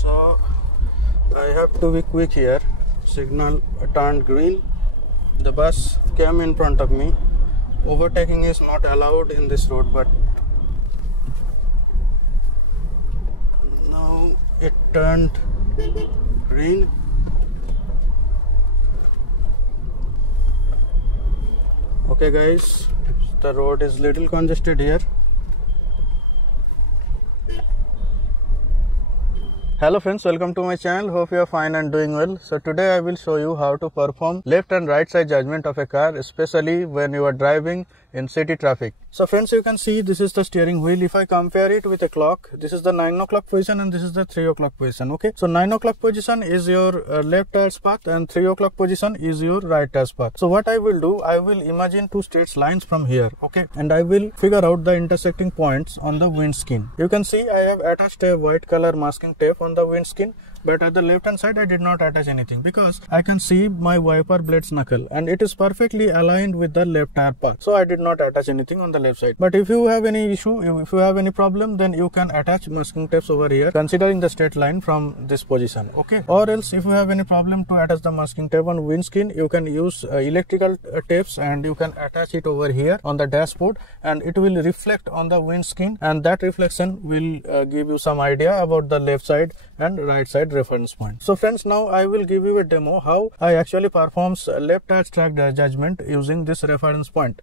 So I have to be quick here. Signal turned green. The bus came in front of me. Overtaking is not allowed in this road, but now it turned green. Okay guys, the road is little congested here. Hello friends, welcome to my channel. Hope you are fine and doing well. So today I will show you how to perform left and right side judgment of a car, especially when you are driving in city traffic. So friends, you can see this is the steering wheel. If I compare it with a clock, this is the 9 o'clock position and this is the 3 o'clock position. Okay, so 9 o'clock position is your left tire's path and 3 o'clock position is your right tire's path. So what I will do, I will imagine two straight lines from here. Okay, and I will figure out the intersecting points on the windscreen. You can see I have attached a white color masking tape on the windscreen, but at the left hand side I did not attach anything because I can see my wiper blade's knuckle and it is perfectly aligned with the left tire path, so I did not attach anything on the left side. But if you have any issue, if you have any problem, then you can attach masking tapes over here considering the straight line from this position. Okay, or else if you have any problem to attach the masking tape on windscreen, you can use electrical tapes and you can attach it over here on the dashboard and it will reflect on the windscreen, and that reflection will give you some idea about the left side and right side reference point. So friends, now I will give you a demo how I actually performs left tire track judgment using this reference point.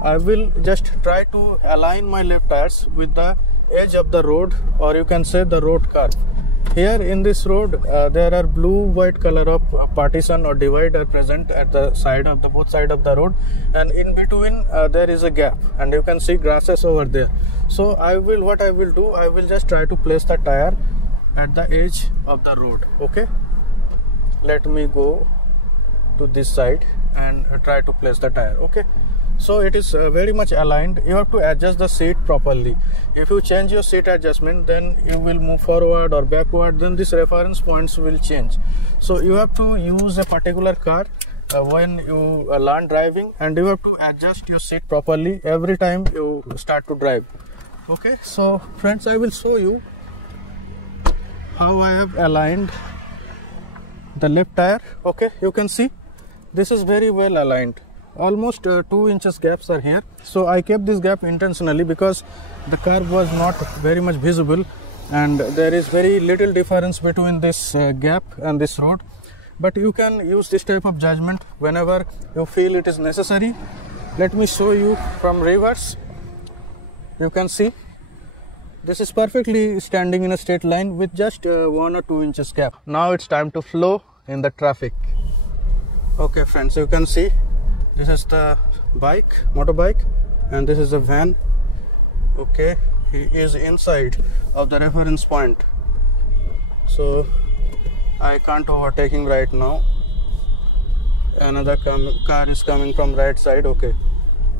I will just try to align my left tires with the edge of the road, or you can say the road curve. Here in this road there are blue-white color of partition or divider present at the side of the both side of the road, and in between there is a gap and you can see grasses over there. So what I will do, I will just try to place the tire at the edge of the road. Okay, let me go to this side and try to place the tire. Okay, so it is very much aligned. You have to adjust the seat properly. If you change your seat adjustment, then you will move forward or backward, then this reference points will change. So you have to use a particular car when you learn driving, and you have to adjust your seat properly every time you start to drive. Okay, so friends, I will show you how I have aligned the left tire. Okay, you can see this is very well aligned. Almost 2 inches gaps are here. So I kept this gap intentionally because the curve was not very much visible and there is very little difference between this gap and this road. But you can use this type of judgment whenever you feel it is necessary. Let me show you from reverse. You can see this is perfectly standing in a straight line with just 1 or 2 inches gap. Now it's time to flow in the traffic. Okay friends, you can see this is the motorbike, and this is a van. Okay, he is inside of the reference point, so I can't overtake him right now. Another car is coming from right side. Okay,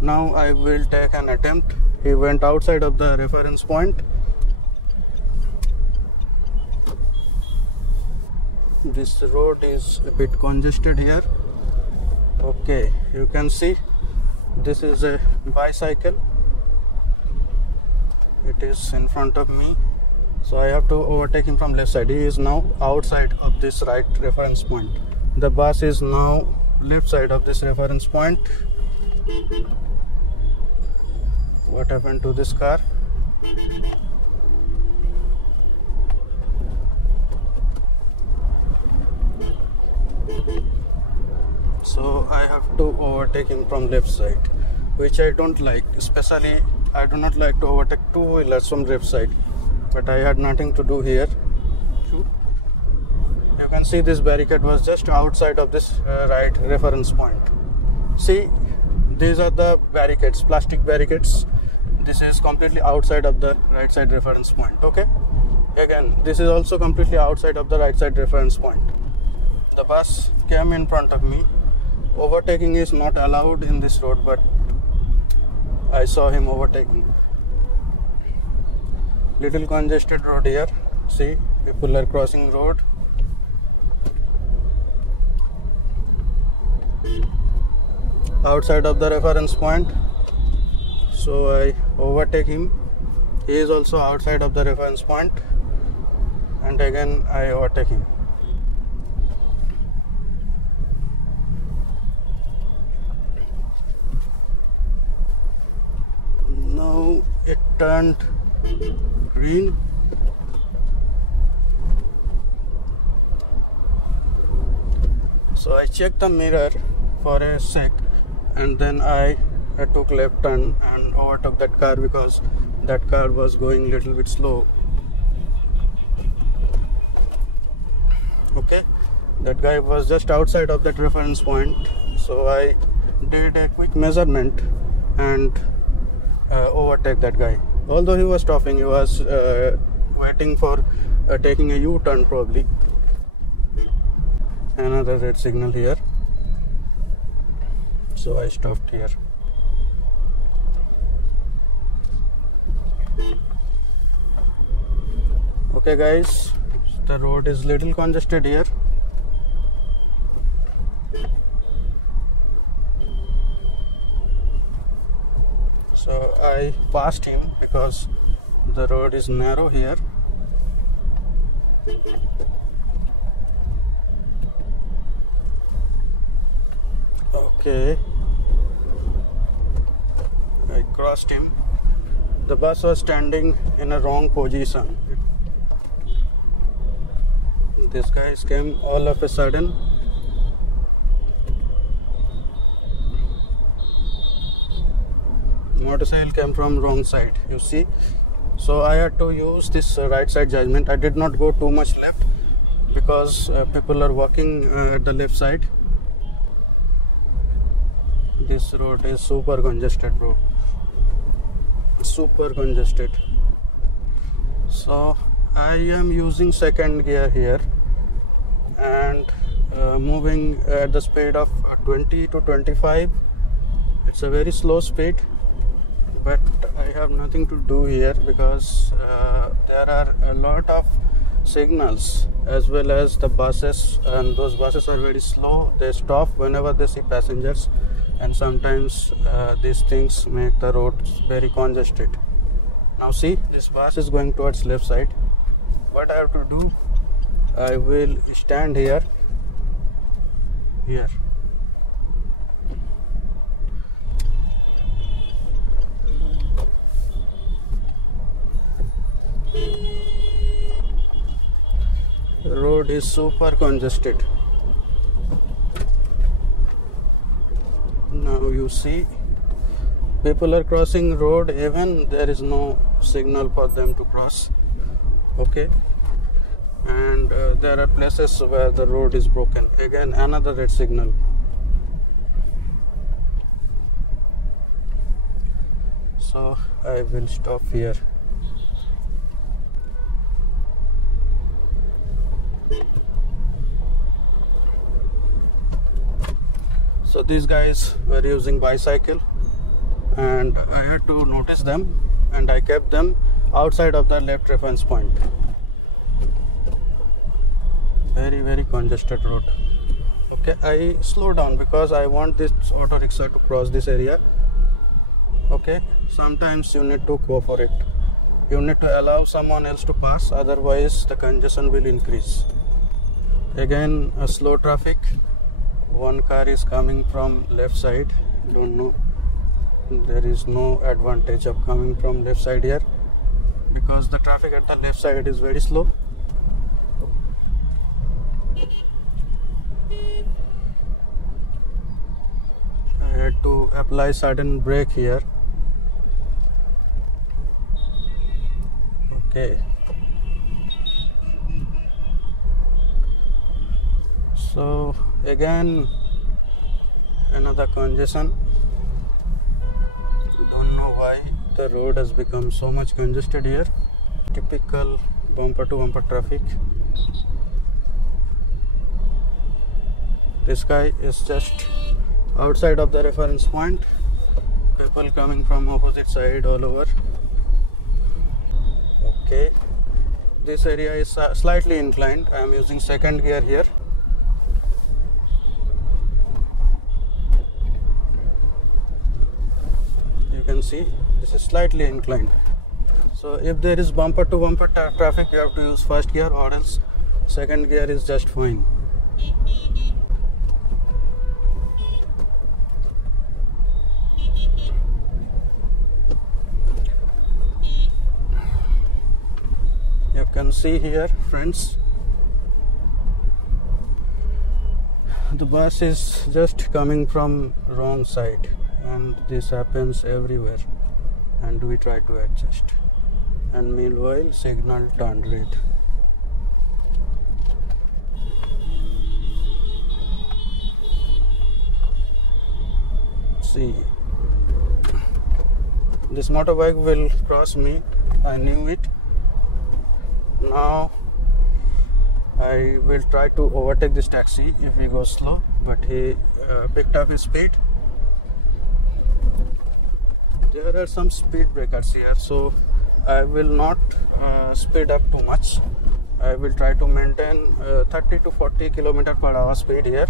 now I will take an attempt. He went outside of the reference point. This road is a bit congested here. Okay, you can see this is a bicycle. It is in front of me, so I have to overtake him from left side. He is now outside of this right reference point. The bus is now left side of this reference point. What happened to this car? So I have to overtake him from left side, which I don't like. Especially I do not like to overtake two-wheelers from left side, but I had nothing to do here. You can see this barricade was just outside of this right reference point. See, these are the barricades, plastic barricades. This is completely outside of the right side reference point. Okay, again this is also completely outside of the right side reference point. The bus came in front of me. Overtaking is not allowed in this road, but I saw him overtaking. Little congested road here. See, people are crossing road. Outside of the reference point, so I overtake him. He is also outside of the reference point. and again I overtake him. Now it turned green. So I checked the mirror for a sec, and then I took left turn and overtook that car because that car was going a little bit slow. Okay, that guy was just outside of that reference point, so I did a quick measurement and overtake that guy. Although he was stopping, he was waiting for taking a U-turn probably. Another red signal here, so I stopped here. Okay guys, the road is little congested here. So I passed him because the road is narrow here. Okay, I crossed him. The bus was standing in a wrong position. This guy came all of a sudden. Motorcycle came from wrong side, you see. So I had to use this right side judgment. I did not go too much left because people are walking at the left side. This road is super congested, bro. Super congested. So I am using second gear here and moving at the speed of 20 to 25. It's a very slow speed, but I have nothing to do here because there are a lot of signals as well as the buses, and those buses are very slow. They stop whenever they see passengers, and sometimes these things make the roads very congested. Now see, this bus is going towards left side. What I have to do, I will stand here. The road is super congested. Now you see, people are crossing road even there is no signal for them to cross. Okay, and there are places where the road is broken. Again, another red signal. So I will stop here. So these guys were using bicycle, and I had to notice them, and I kept them outside of the left reference point. Very congested road. Okay, I slow down because I want this auto rickshaw to cross this area. Okay, sometimes you need to go for it. You need to allow someone else to pass, otherwise the congestion will increase. Again, a slow traffic. One car is coming from left side. Don't know, there is no advantage of coming from left side here because the traffic at the left side is very slow. I had to apply sudden brake here. Okay, so again another congestion. Don't know why the road has become so much congested here. Typical bumper to bumper traffic. This guy is just outside of the reference point. People coming from opposite side all over. Okay, this area is slightly inclined. I am using second gear here. You can see this is slightly inclined, So if there is bumper to bumper traffic, you have to use first gear, or else second gear is just fine. You can see here, friends, the bus is just coming from wrong side, and this happens everywhere, and we try to adjust, and meanwhile signal turned red. See, this motorbike will cross me. I knew it. Now I will try to overtake this taxi if he goes slow, but he picked up his speed. There are some speed breakers here, so I will not speed up too much. I will try to maintain 30 to 40 km/h speed here.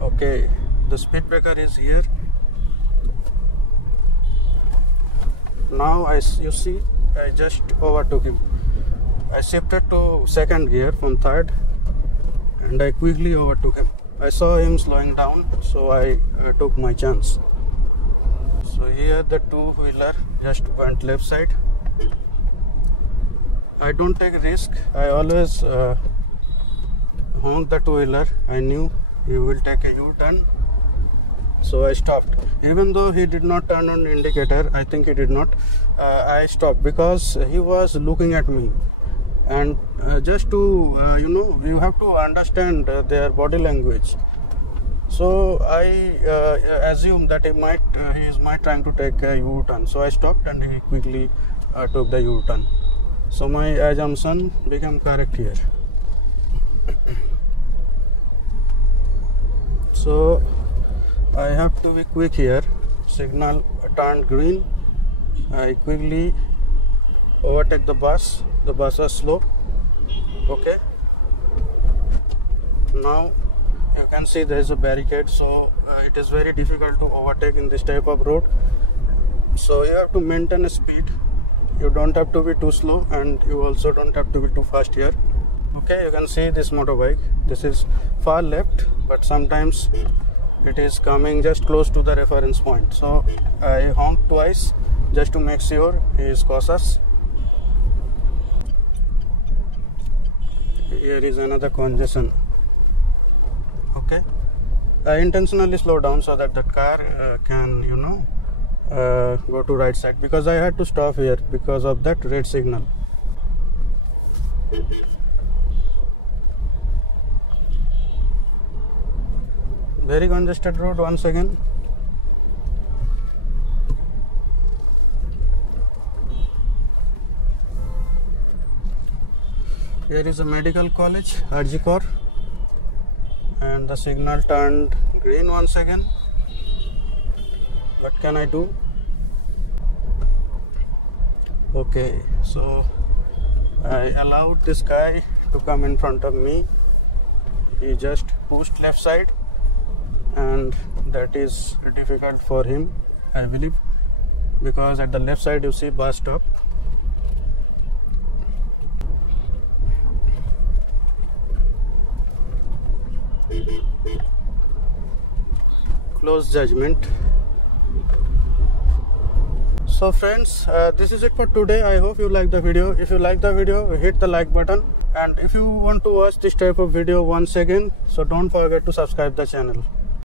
Okay, the speed breaker is here. Now you see, I just overtook him. I shifted to second gear from third, and I quickly overtook him. I saw him slowing down, so I took my chance. So here the two-wheeler just went left side. I don't take risk. I always honk the two-wheeler. I knew he will take a U-turn, so I stopped. Even though he did not turn on the indicator, I think he did not. I stopped because he was looking at me. And just to you have to understand their body language. So I assumed that he might trying to take a U-turn. So I stopped, and he quickly took the U-turn. So my assumption became correct here. So I have to be quick here. Signal turned green. I quickly overtake the bus. The bus is slow. Okay. Now you can see there is a barricade, so it is very difficult to overtake in this type of road. So you have to maintain a speed. You don't have to be too slow, and you also don't have to be too fast here. Okay, you can see this motorbike. This is far left, but sometimes it is coming just close to the reference point. So I honk twice just to make sure he is cautious. Here is another congestion. Okay, I intentionally slow down so that the car can go to right side, because I had to stop here because of that red signal. Very congested road once again. Here is a medical college, RG Corps, and the signal turned green once again. What can I do? Okay, so I allowed this guy to come in front of me. He just pushed left side, and that is difficult for him, I believe, because at the left side you see bus stop. Close judgment. So friends, this is it for today. I hope you like the video. If you like the video, hit the like button, and if you want to watch this type of video once again, so don't forget to subscribe the channel.